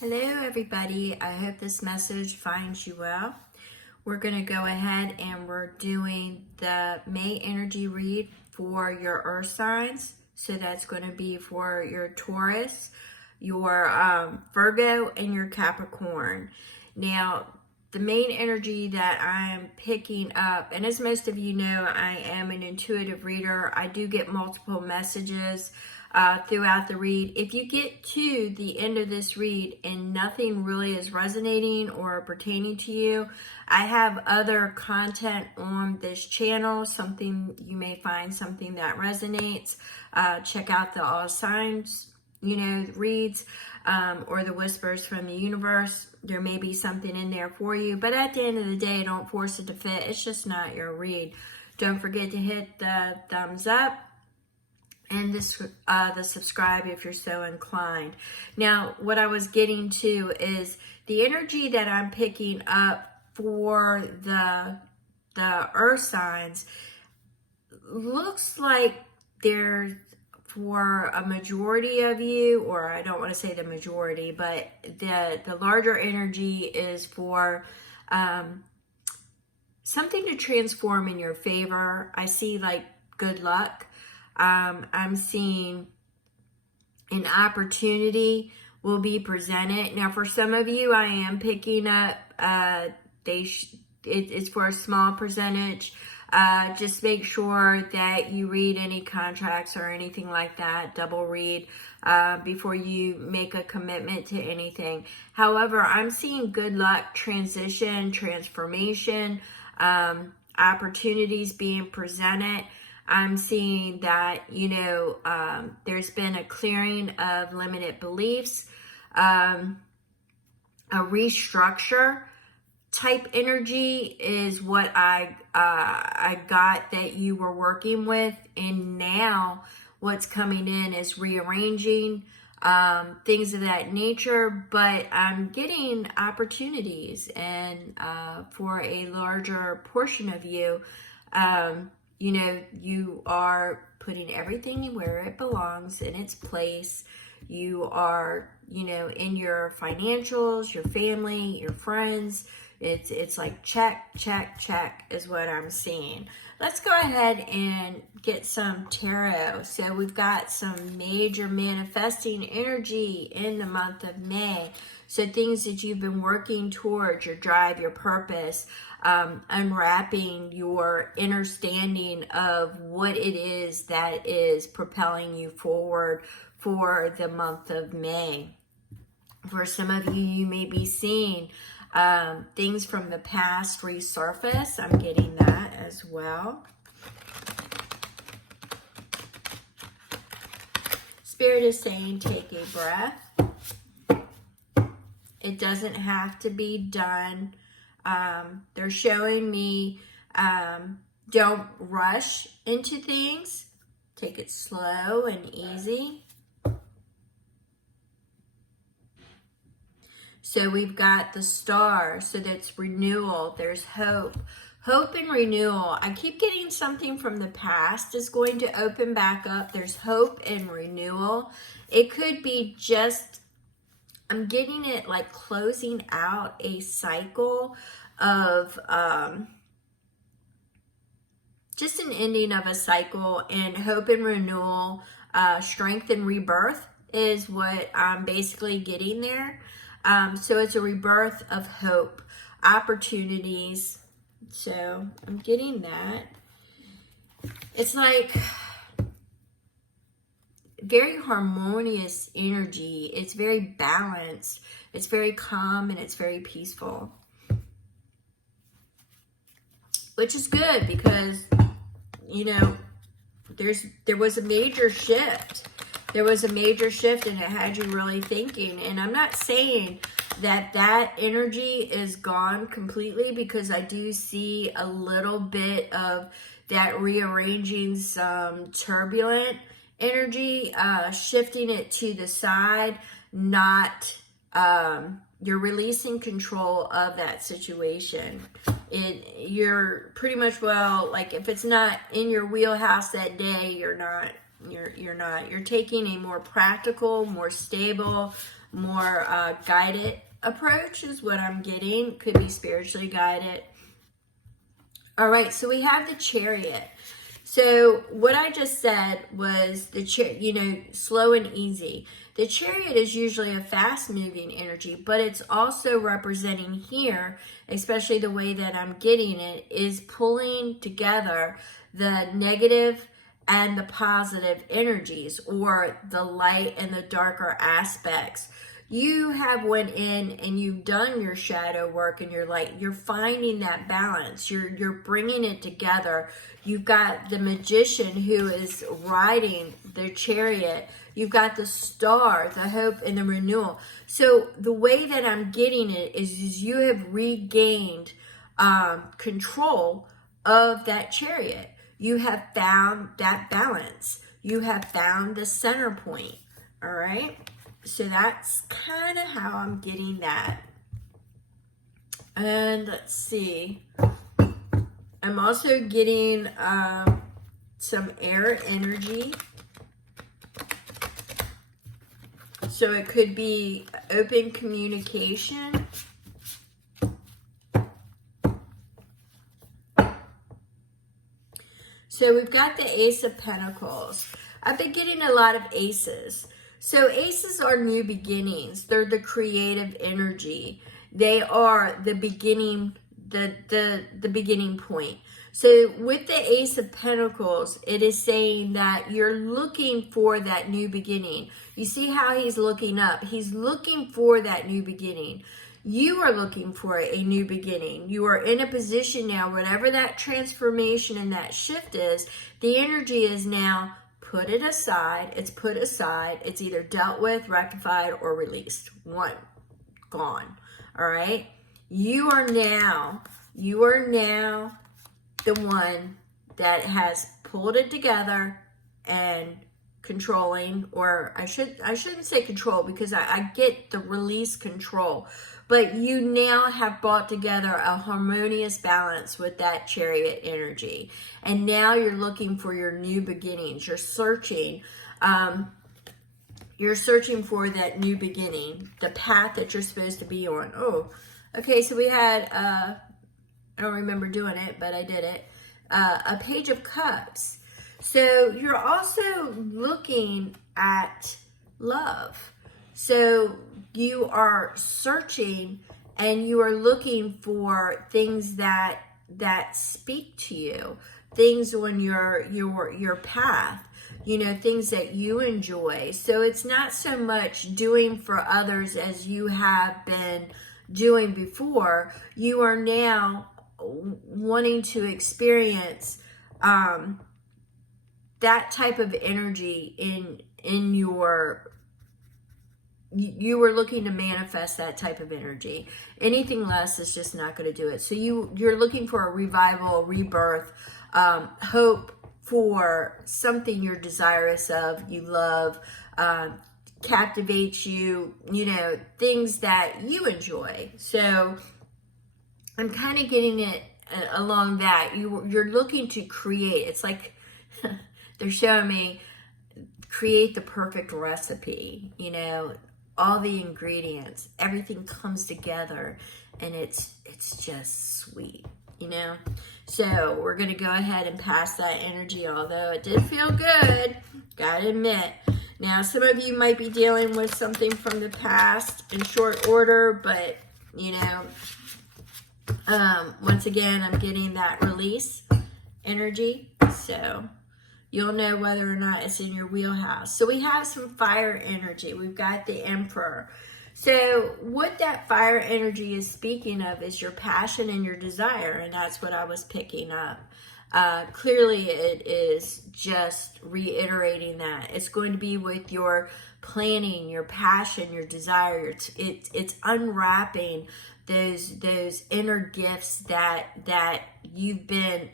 Hello everybody, I hope this message finds you well. We're going to go ahead and we're doing the May energy read for your earth signs. So that's going to be for your Taurus, your Virgo, and your Capricorn. Now, the main energy that I'm picking up, and as most of you know, I am an intuitive reader. I do get multiple messages throughout the read. If you get to the end of this read and nothing really is resonating or pertaining to you, I have other content on this channel, something you may find something that resonates. Check out the all signs reads, or the whispers from the universe. There may be something in there for you, but at the end of the day, don't force it to fit. It's just not your read. Don't forget to hit the thumbs up and the subscribe if you're so inclined. Now, what I was getting to is the energy that I'm picking up for the earth signs looks like there's, for a majority of you, or I don't want to say the majority, but the larger energy is for something to transform in your favor. I see like good luck. I'm seeing an opportunity will be presented. Now, for some of you, I am picking up, it's for a small percentage. Just make sure that you read any contracts or anything like that, double read, before you make a commitment to anything. However, I'm seeing good luck, transition, transformation, opportunities being presented. I'm seeing that, there's been a clearing of limited beliefs, a restructure type energy is what I got that you were working with, and now what's coming in is rearranging, things of that nature. But I'm getting opportunities, and for a larger portion of you, you are putting everything where it belongs, in its place. You are, in your financials, your family, your friends. It's like check, check, check is what I'm seeing. Let's go ahead and get some tarot. So we've got some major manifesting energy in the month of May. So things that you've been working towards, your drive, your purpose, unwrapping your understanding of what it is that is propelling you forward for the month of May. For some of you, you may be seeing things from the past resurface. I'm getting that as well. Spirit is saying, take a breath. It doesn't have to be done. They're showing me, don't rush into things. Take it slow and easy. So we've got the star, so that's renewal. There's hope. Hope and renewal. I keep getting something from the past is going to open back up. There's hope and renewal. It could be just, I'm getting it like closing out a cycle of just an ending of a cycle, and hope and renewal, strength and rebirth is what I'm basically getting there. So it's a rebirth of hope, opportunities. So I'm getting that. It's like very harmonious energy. It's very balanced. It's very calm, and it's very peaceful. Which is good because, there was a major shift. There was a major shift, and it had you really thinking. And I'm not saying that energy is gone completely, because I do see a little bit of that rearranging some turbulent energy, shifting it to the side, not, you're releasing control of that situation. You're pretty much, like if it's not in your wheelhouse that day, you're not. You're taking a more practical, more stable, more guided approach is what I'm getting. Could be spiritually guided. All right, so we have the Chariot. So what I just said was slow and easy. The Chariot is usually a fast-moving energy, but it's also representing here, especially the way that I'm getting it, is pulling together the negative and the positive energies, or the light and the darker aspects. You have went in and you've done your shadow work and your light. You're finding that balance. You're bringing it together. You've got the Magician who is riding the Chariot. You've got the Star, the hope and the renewal. So the way that I'm getting it is you have regained control of that Chariot. You have found that balance. You have found the center point. All right. So that's kind of how I'm getting that. And let's see. I'm also getting some air energy. So it could be open communication. So we've got the Ace of Pentacles. I've been getting a lot of aces. So aces are new beginnings. They're the creative energy. They are the beginning, the beginning point. So with the Ace of Pentacles, it is saying that you're looking for that new beginning. You see how he's looking up. He's looking for that new beginning. You are looking for a new beginning. You are in a position now, whatever that transformation and that shift is, the energy is now put it aside. It's put aside. It's either dealt with, rectified, or released. One, gone. All right. You are now the one that has pulled it together and controlling, or I shouldn't say control, because I get the release control, but you now have brought together a harmonious balance with that Chariot energy. And now you're looking for your new beginnings. You're searching for that new beginning, the path that you're supposed to be on. Oh, okay, so we had, I don't remember doing it, but I did it, a Page of Cups. So you're also looking at love. So you are searching and you are looking for things that speak to you, things on your path, things that you enjoy. So it's not so much doing for others as you have been doing before. You are now wanting to experience that type of energy in your, you were looking to manifest that type of energy. Anything less is just not going to do it. So you're looking for a revival, rebirth, hope for something you're desirous of, you love, captivates you, things that you enjoy. So I'm kind of getting it along that. You're looking to create. It's like they're showing me create the perfect recipe, all the ingredients, everything comes together and it's just sweet, So we're going to go ahead and pass that energy, although it did feel good, gotta admit. Now, some of you might be dealing with something from the past in short order, but, once again, I'm getting that release energy, so you'll know whether or not it's in your wheelhouse. So we have some fire energy. We've got the Emperor. So what that fire energy is speaking of is your passion and your desire, and that's what I was picking up. Clearly, it is just reiterating that. It's going to be with your planning, your passion, your desire. It's unwrapping those inner gifts that you've been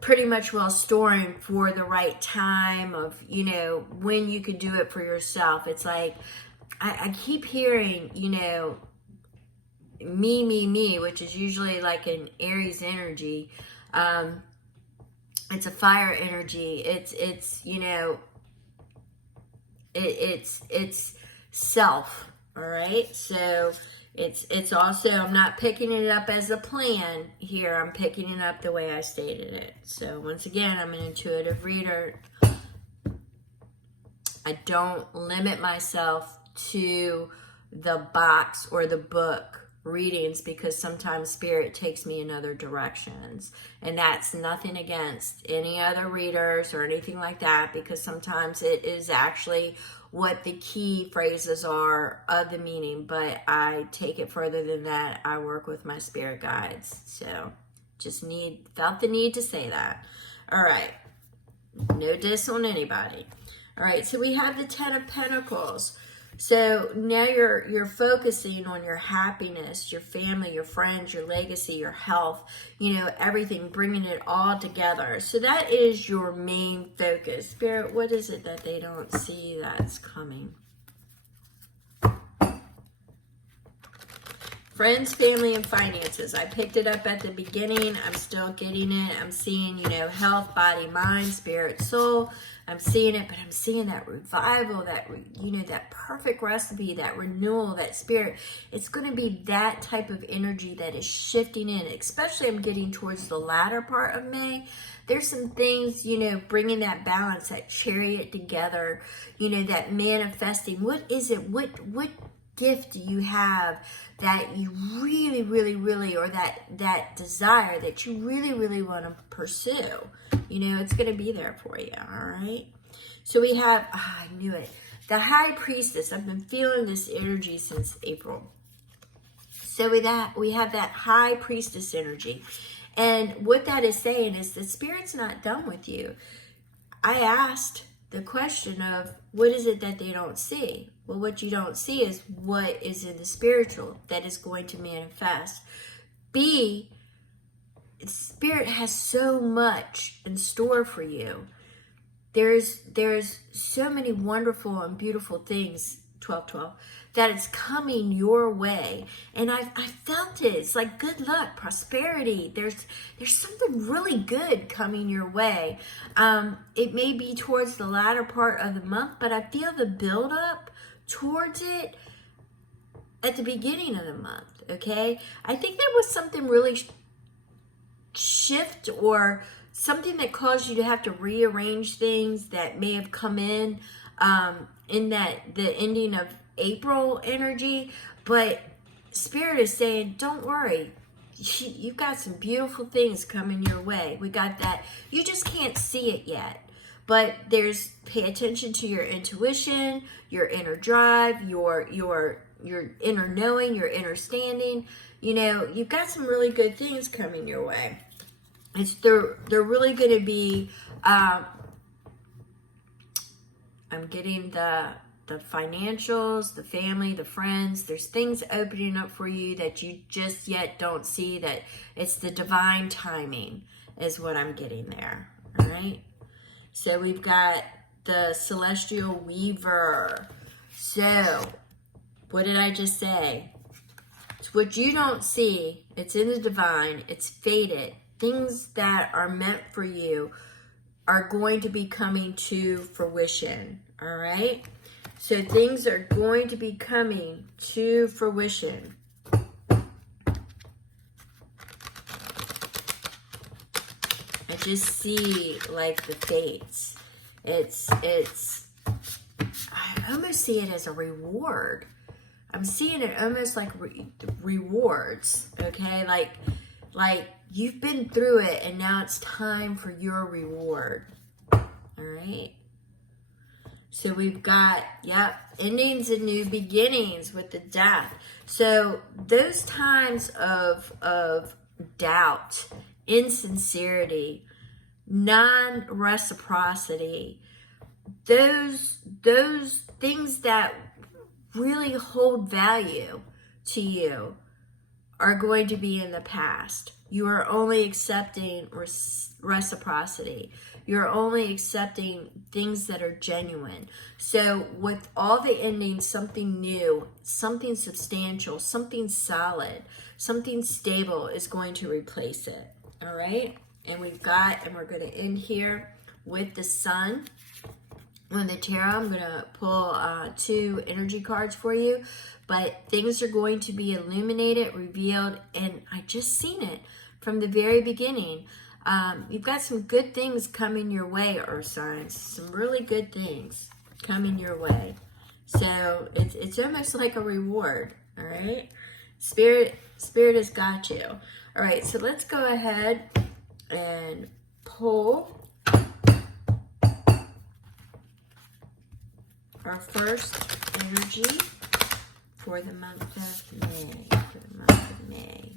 pretty much storing for the right time of, when you could do it for yourself. It's like, I keep hearing, me, which is usually like an Aries energy. It's a fire energy. It's self. All right, so it's also, I'm not picking it up as a plan here. I'm picking it up the way I stated it. So once again, I'm an intuitive reader. I don't limit myself to the box or the book readings, because sometimes spirit takes me in other directions, and that's nothing against any other readers or anything like that, because sometimes it is actually what the key phrases are of the meaning, but I take it further than that. I work with my spirit guides, so just felt the need to say that. All right, no diss on anybody. All right, so we have the Ten of Pentacles. So now you're focusing on your happiness, your family, your friends, your legacy, your health, everything, bringing it all together. So that is your main focus. Spirit, what is it that they don't see that's coming? Friends, family, and finances. I picked it up at the beginning. I'm still getting it. I'm seeing, health, body, mind, spirit, soul. I'm seeing it, but I'm seeing that revival, that perfect recipe, that renewal, that spirit. It's going to be that type of energy that is shifting in, especially I'm getting towards the latter part of May. There's some things, bringing that balance, that chariot together, that manifesting. What is it? What gift do you have that you really, really, really, or that desire that you really, really want to pursue? It's going to be there for you, all right? So we have, I knew it, the High Priestess. I've been feeling this energy since April. So with that, we have that High Priestess energy. And what that is saying is the Spirit's not done with you. I asked the question of, what is it that they don't see? Well, what you don't see is what is in the spiritual that is going to manifest. B, Spirit has so much in store for you. There's so many wonderful and beautiful things, 1212, that is coming your way. And I felt it. It's like good luck, prosperity. There's something really good coming your way. It may be towards the latter part of the month, but I feel the buildup towards it at the beginning of the month, okay? I think there was something really shift, or something that caused you to have to rearrange things that may have come in the ending of April energy. But Spirit is saying, don't worry, you've got some beautiful things coming your way. We got that. You just can't see it yet. But pay attention to your intuition, your inner drive, your inner knowing, your inner standing. You've got some really good things coming your way. They're really going to be, I'm getting the financials, the family, the friends. There's things opening up for you that you just yet don't see, that it's the divine timing is what I'm getting there. All right. So we've got the Celestial Weaver. So what did I just say? It's what you don't see. It's in the divine. It's fated. Things that are meant for you are going to be coming to fruition. All right? So things are going to be coming to fruition. I just see like the fates. I almost see it as a reward. I'm seeing it almost like rewards, okay? Like you've been through it and now it's time for your reward. All right? So we've got, endings and new beginnings with the Death. So those times of doubt, insincerity, non-reciprocity, those things that really hold value to you are going to be in the past. You are only accepting reciprocity. You're only accepting things that are genuine. So with all the endings, something new, something substantial, something solid, something stable is going to replace it. All right? And we're going to end here with the Sun. On the tarot, I'm going to pull 2 energy cards for you. but things are going to be illuminated, revealed, and I just seen it from the very beginning. You've got some good things coming your way, Earth signs. Some really good things coming your way. So it's almost like a reward, all right? Spirit has got you. All right, so let's go ahead and pull our first energy for the month of May.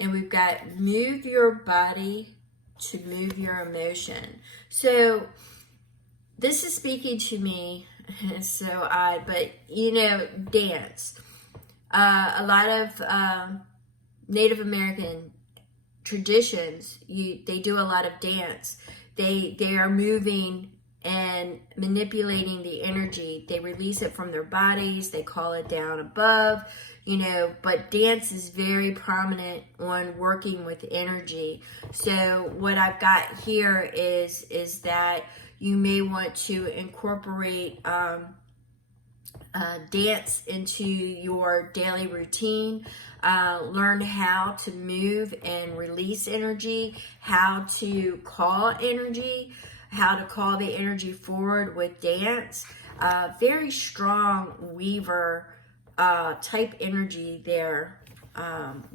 And we've got move your body to move your emotion. So this is speaking to me. It's so odd, but you know, dance. A lot of Native American traditions, they do a lot of dance. They are moving and manipulating the energy. They release it from their bodies. They call it down above, you know, but dance is very prominent on working with energy. So what I've got here is that you may want to incorporate dance into your daily routine. Learn how to move and release energy, how to call energy, how to call the energy forward with dance. Very strong weaver type energy there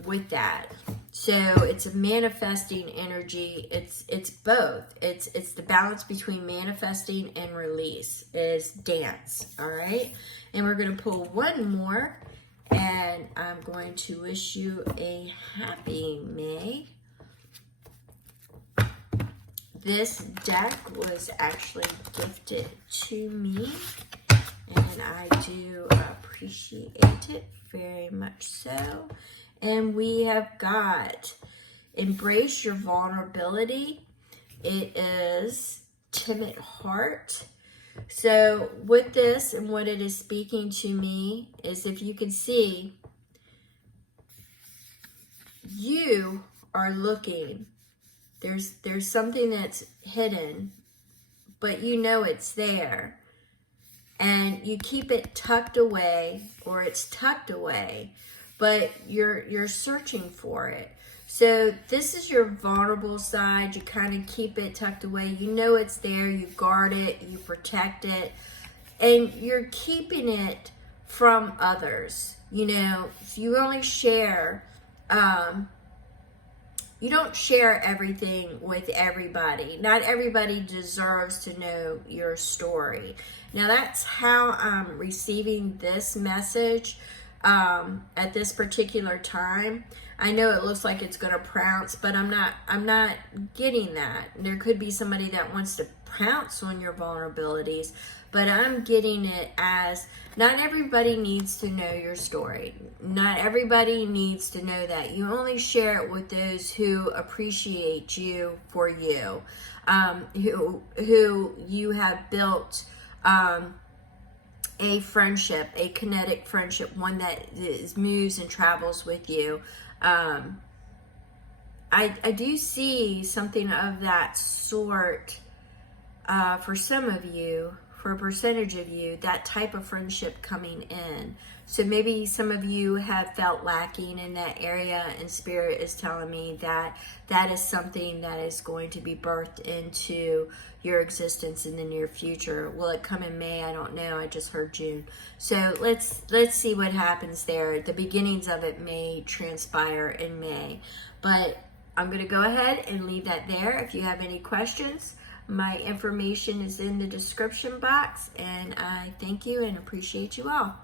with that. So it's a manifesting energy. It's both. It's the balance between manifesting and release is dance. All right. And we're going to pull one more, and I'm going to wish you a happy May. This deck was actually gifted to me, and I do appreciate it very much so. And we have got embrace your vulnerability. It is timid heart. So with this and what it is speaking to me is, if you can see, you are looking. There's something that's hidden, but you know it's there. And you keep it tucked away, or it's tucked away, but you're searching for it. So this is your vulnerable side. You kind of keep it tucked away. You know it's there. You guard it. You protect it. And you're keeping it from others. You know, you only share, you don't share everything with everybody. Not everybody deserves to know your story. Now that's how I'm receiving this message at this particular time. I know it looks like it's going to pounce, but I'm not getting that. There could be somebody that wants to pounce on your vulnerabilities, but I'm getting it as not everybody needs to know your story. Not everybody needs to know that. You only share it with those who appreciate you for you, who you have built a friendship, a kinetic friendship, one that moves and travels with you. I do see something of that sort for some of you, for a percentage of you, that type of friendship coming in. So maybe some of you have felt lacking in that area, and Spirit is telling me that that is something that is going to be birthed into your existence in the near future. Will it come in May? I don't know. I just heard June. So let's see what happens there. The beginnings of it may transpire in May. But I'm going to go ahead and leave that there. If you have any questions, my information is in the description box. And I thank you and appreciate you all.